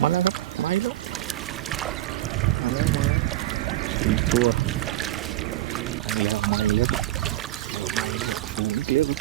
มาแล้วครับมาแล้วมาแล้วมาแล้วสี่ตัวมาแล้วมาแล้วครับมาแล้วโอ้โหอีกแล้วครับ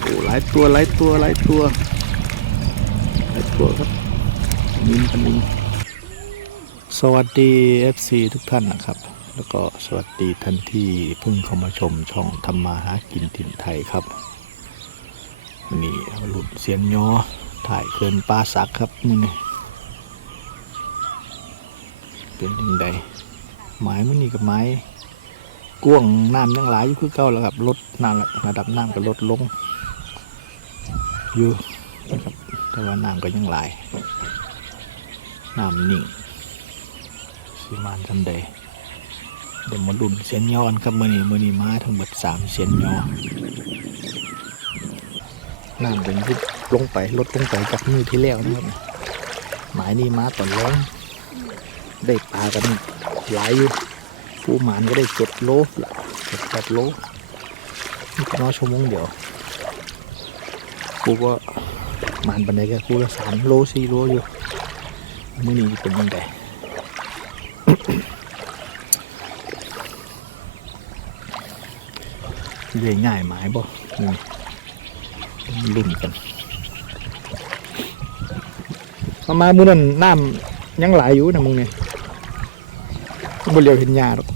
โอ้หลายตัวหลายตัวหลายตัวหลายตัวครับนินปนินสวัสดี FC ทุกท่านนะครับ แล้วก็สวัสดีท่านที่เพิ่งเข้ามาชมช่องทำมาหากินถิ่นไทยครับ นี่หลุดเสียงยอถ่ายเกินปลาสักครับมือนี่เป็นยังไงหมายมือนี่กับไม้กว้างน้ำยังหลายอยู่คือเก่าแล้วครับลดน้ำระดับน้ำก็ลดลงอยู่นะครับแต่ว่าน้ำก็ยังหลายน้ำนิ่งสิมานทำใดเดี๋ยวมาดุนเสียนยอนครับมือนี้มือนี้มาทั้งหมดสามเสียนยอนำเป็นลดลงไปลดลงไปจากมือที่แล้วนะครับหมายนี่มาตอนแรงได้ปลากันหลายอยู่ผู้หมานก็ได้เจ็ดโลละเจ็ดแปดโลนี่ก็น้อยชั่วโมงเดียวกูก็หมานปันไดก็กูละสามโลสี่โลอยู่มื่อนี้เป็นยังไงเรื่อยง่ายหมายบ่นี่ ลุ่นกันมามามือนั่นน้ำยังหลายอยู่นะมึงเนี่ยบนเรียวเห็นยาหรอก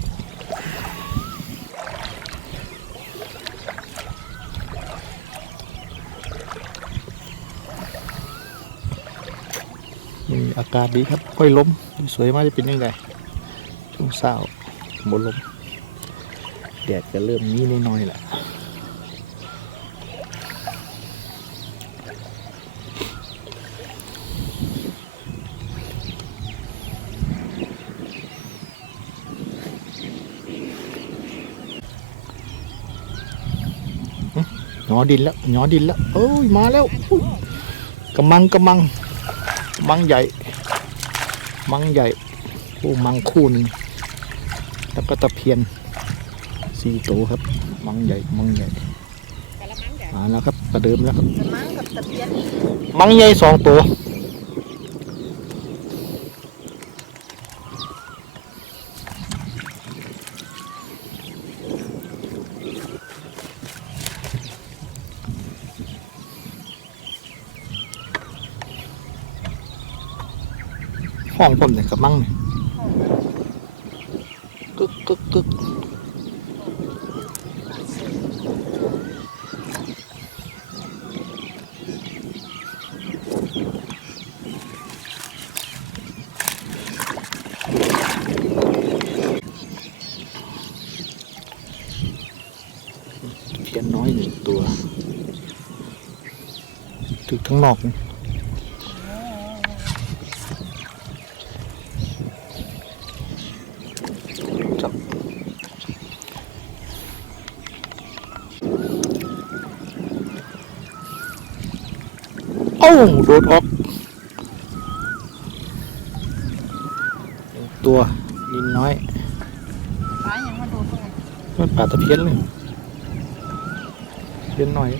นี่อากาศดีครับ ค่อยล้ม สวยมากจะเป็นยังไงช่วงเช้าบนลมแดดก็เริ่มมีน้อยๆแหละ อดินแล้วหยอดินแล้วเอ้ยมาแล้วอุ๊ยกำมังกำมังมังใหญ่ มังใหญ่โอ้มังคู่หนึ่งแล้วก็ตะเพียนสี่ตัวครับ มังใหญ่มังใหญ่กะละมังจ้ะมาแล้วครับประเดิมแล้วครับกะละมังกับตะเพียนมังใหญ่สองตัว องผมเนี่ยกับมังเนี่ยกึกกึกกึกเพียนน้อยหนึ่งตัวถึกทั้งนอกนี่ จับ เอ้าโดดออกตัวนินน้อยปลายังมาโดูตรงนี้มันปลาตะเพียนเลยเพียนหน่อย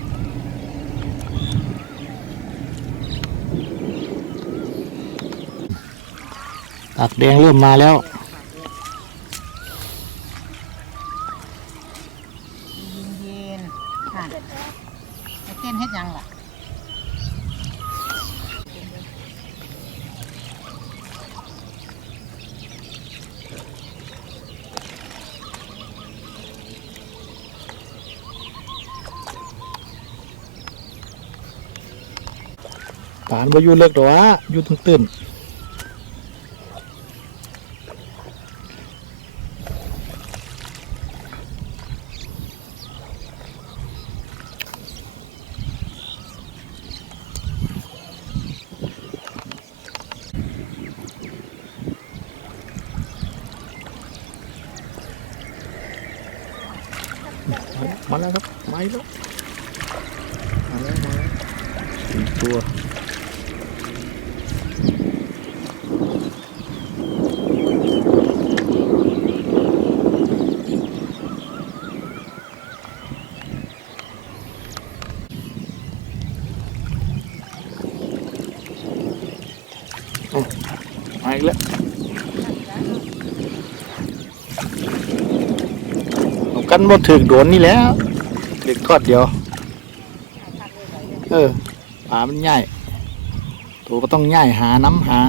ตากแดงเริ่มมาแล้ว เย็นๆค่ะไอ้เต้นเฮ็ดหยังล่ะ ปาน บ่อยู่เลิกหรอวะอยู่ตึงตื่นมาแล้วครับมาแล้วมาแล้วมาแล้วสี่ตัว ม อีกแล้วเอา กันบ่ถึกโดนนี่แล้วถึกทอดเดียว เออปลามันใหญ่ตัวก็ต้องใหญ่หาน้ำหา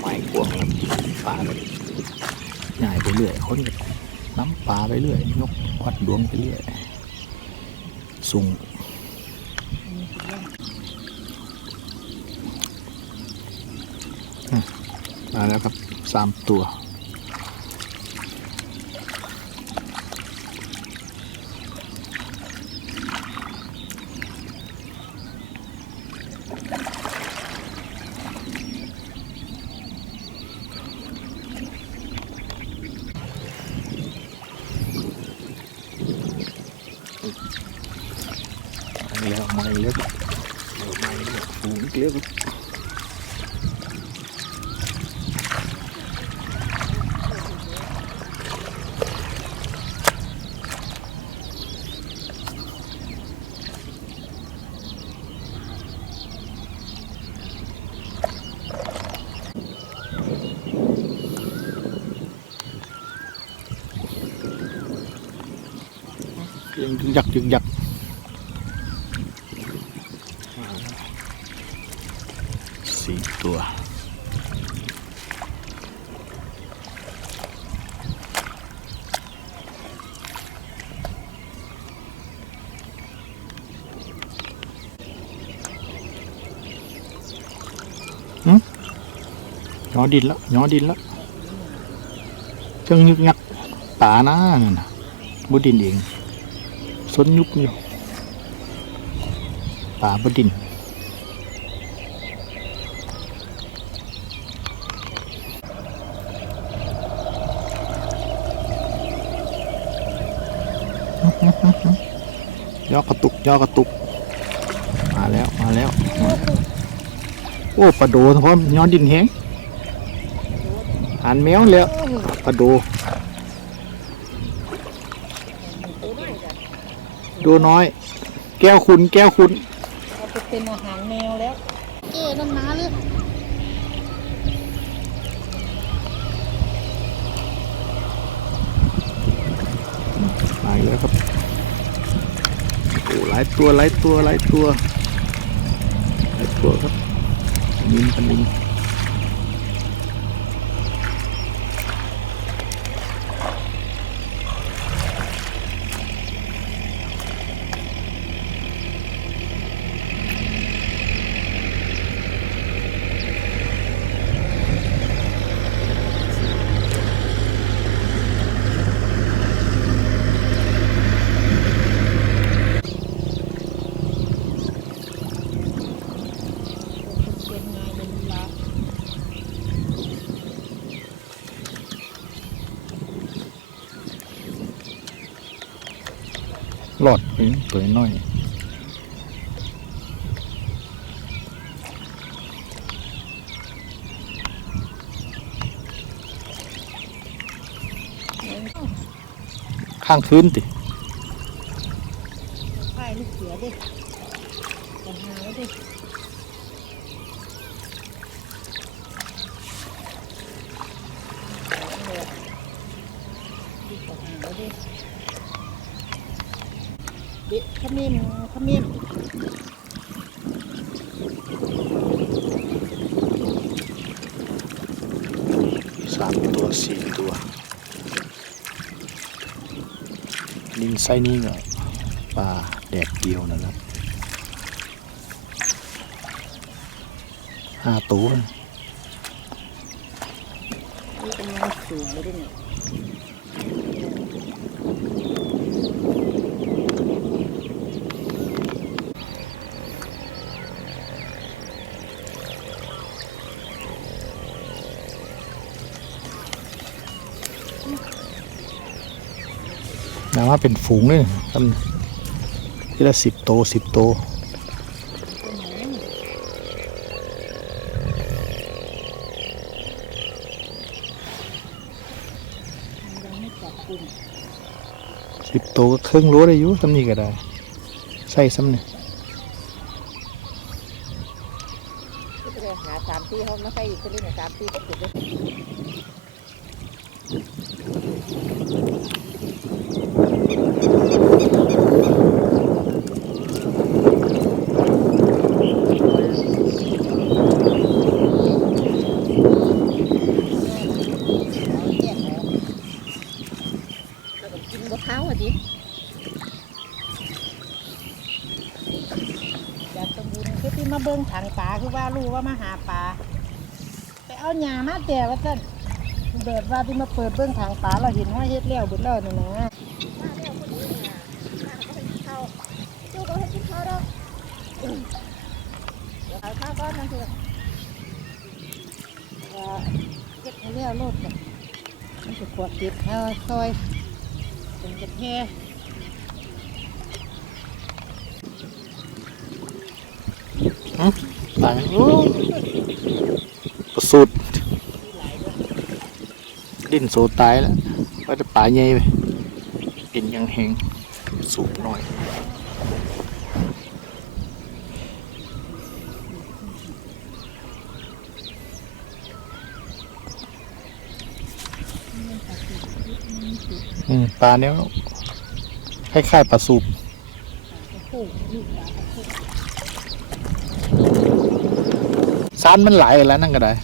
ไม่กลัวครับปลาเลยใหญ่ไปเรื่อยคนน้ำปลาไปเรื่อยยกวัดดวงไปเรื่อยสูงมาแล้วครับสามตัว มาแล้วมาแล้วครับเอามาแล้วฝูงอีกแล้วครับ ยังยึกยักยึกยักสี่ตัวหึย้อดินแล้วย้อดินแล้วเครื่องยึกยักป่านะนั่นน่ะบดินเอง สนยุกอยู่ป่าบดินย่อกระตุกย่อกระตุก มาแล้วมาแล้ว โอ้ปลาโดเฉพาะย้อนดินแห้งหันแมวแล้วปลาโด ดน้อย แก้วคุณแก้วคุณเอาไปเป็นอาหารแมวแล้วเอ๊นั่นมาเลยมาอีกแล้วครับโอ้หลายตัวหลายตัวหลายตัวหลายตัวครับนินปลานินเป็น หลอดเองตัวน้อยข้างคืนติไข่ลูกเสือดิแต่หาไว้ดิจะหาแล้วดิเด็กขมิ้นขมิ้น สามตัวสี่ตัว นินไซนี่ก็ปลาแดดเดียวนะครับห้าตัวนะนี่กำลังสูงเลยดิเนี่ย นะว่าเป็นฝูงเลยทำทีละสิบโตสิบโตสิบโตก็เครื่องรู้ได้อยู่ซ้ำนี่ก็ได้ ใส่ซ้ำนี่ ก็เลย หาสามปีเขาไม่ใช่อีกคนนี้สามปีก็ติดเลย กินบะเท้าอะดิอยากสมบูรณ์คือที่มาเบิ้งถังปลาคือว่ารู้ว่ามาหาปลาไปเอา หญ้ามาแต่ว่าซั่นเดิดว่าที่มาเปิดเบิ้องถังปลาเราเห็นว่าเฮ็ดแล้วเบิดแล้วนี่นะเฮ็ดกินข้าวดอกเดี๋ยวหาข้าวก้อนนั่นคือว่าเก็บให้แล้วโลดมันจะขวดติดเอาซอยเป็นเกระเทยตายโอ้ สูดดิ้นโซตายแล้วว่าจะป่าใหญ่ไปกินยังแหงสูบหน่อยปลาเนี้ยคล้ายๆปลาสูบซานมันไหลแล้วนั่นก็ได้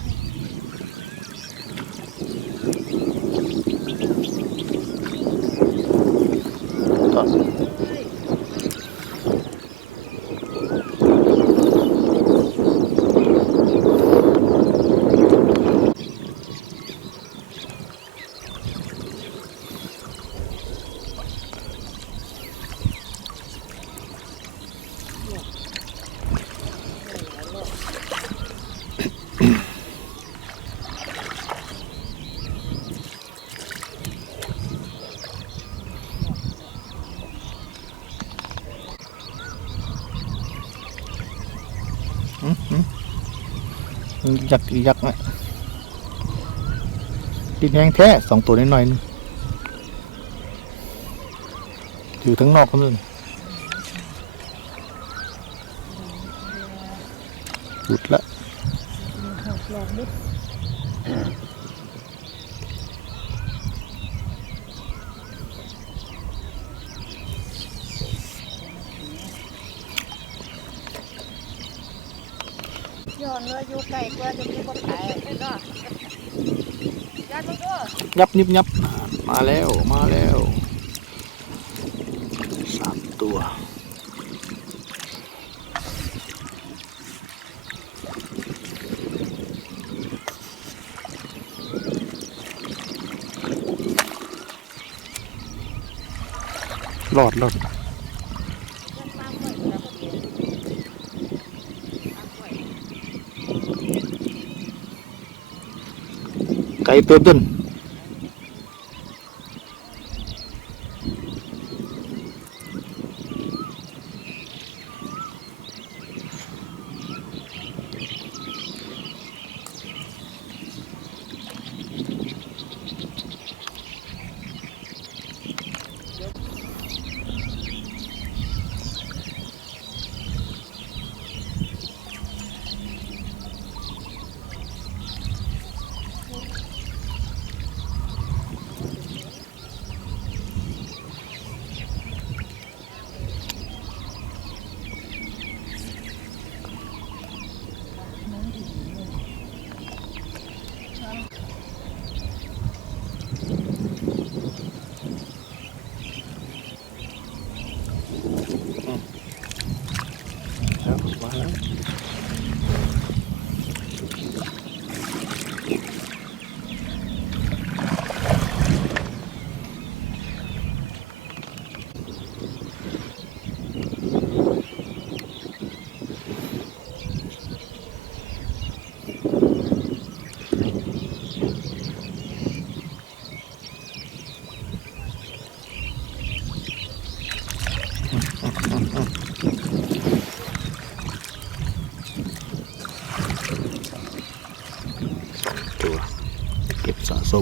ยักษ์อียักษ์นะดินแห้งแท้สองตัวน้อยนึงอยู่ทั้งนอกคนนึงหลุดละหลอกนิย้อนเลยอยู่ ไก่ตัวจะมีคนขายเนาะยัดมันก็ยับยิบยับมาแล้วมาแล้วสามตัวรอดรอด ไก่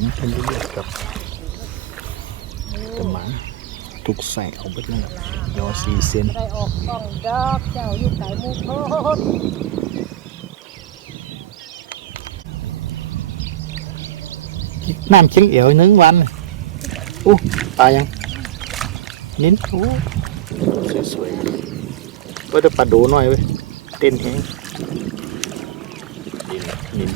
มเพิ่นเรื่อยกกับตะหมันทุกใส่ของเพิ่นนั่นยอสี่เซนได้ออกกล้องดอกเจ้าอยู่ไกลมุโพดน้ำเชียงเอ๋วนึ่งวันอู้ตายยังนิ้นอู้สวยๆก็จะปัดดูหน่อยเว้ยเต้นแห้งนิ้น